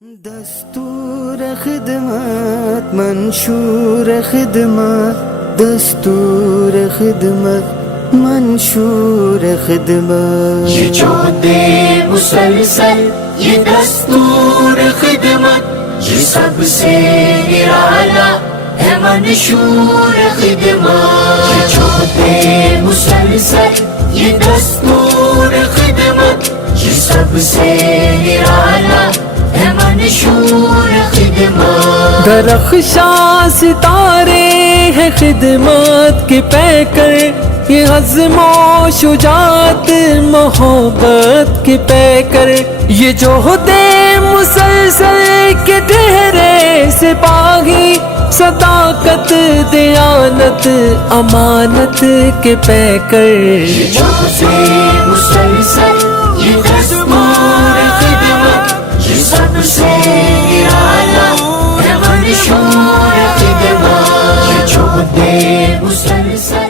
دستور خدمت منشور خدمت دستور خدمت منشور خدمت یہ جو دے مسلسل یہ دستور خدمت یہ سب سے نرالا ہے منشور خدمت یہ جو دے مسلسل یہ دستور خدمت یہ سب سے نرالا ہے منشور خدمت درخشاں ستارے ہیں خدمت کے پیکر یہ عزم و شجاعت محبت کے پیکر یہ جوہد مسلسل کے ٹھہرے سپاہی صداقت دیانت امانت کے پیکر یہ جو دے مسلسل یہ دستور خدمت یہ سب سے نرالا ہے منشور خدمت یہ جو دے مسلسل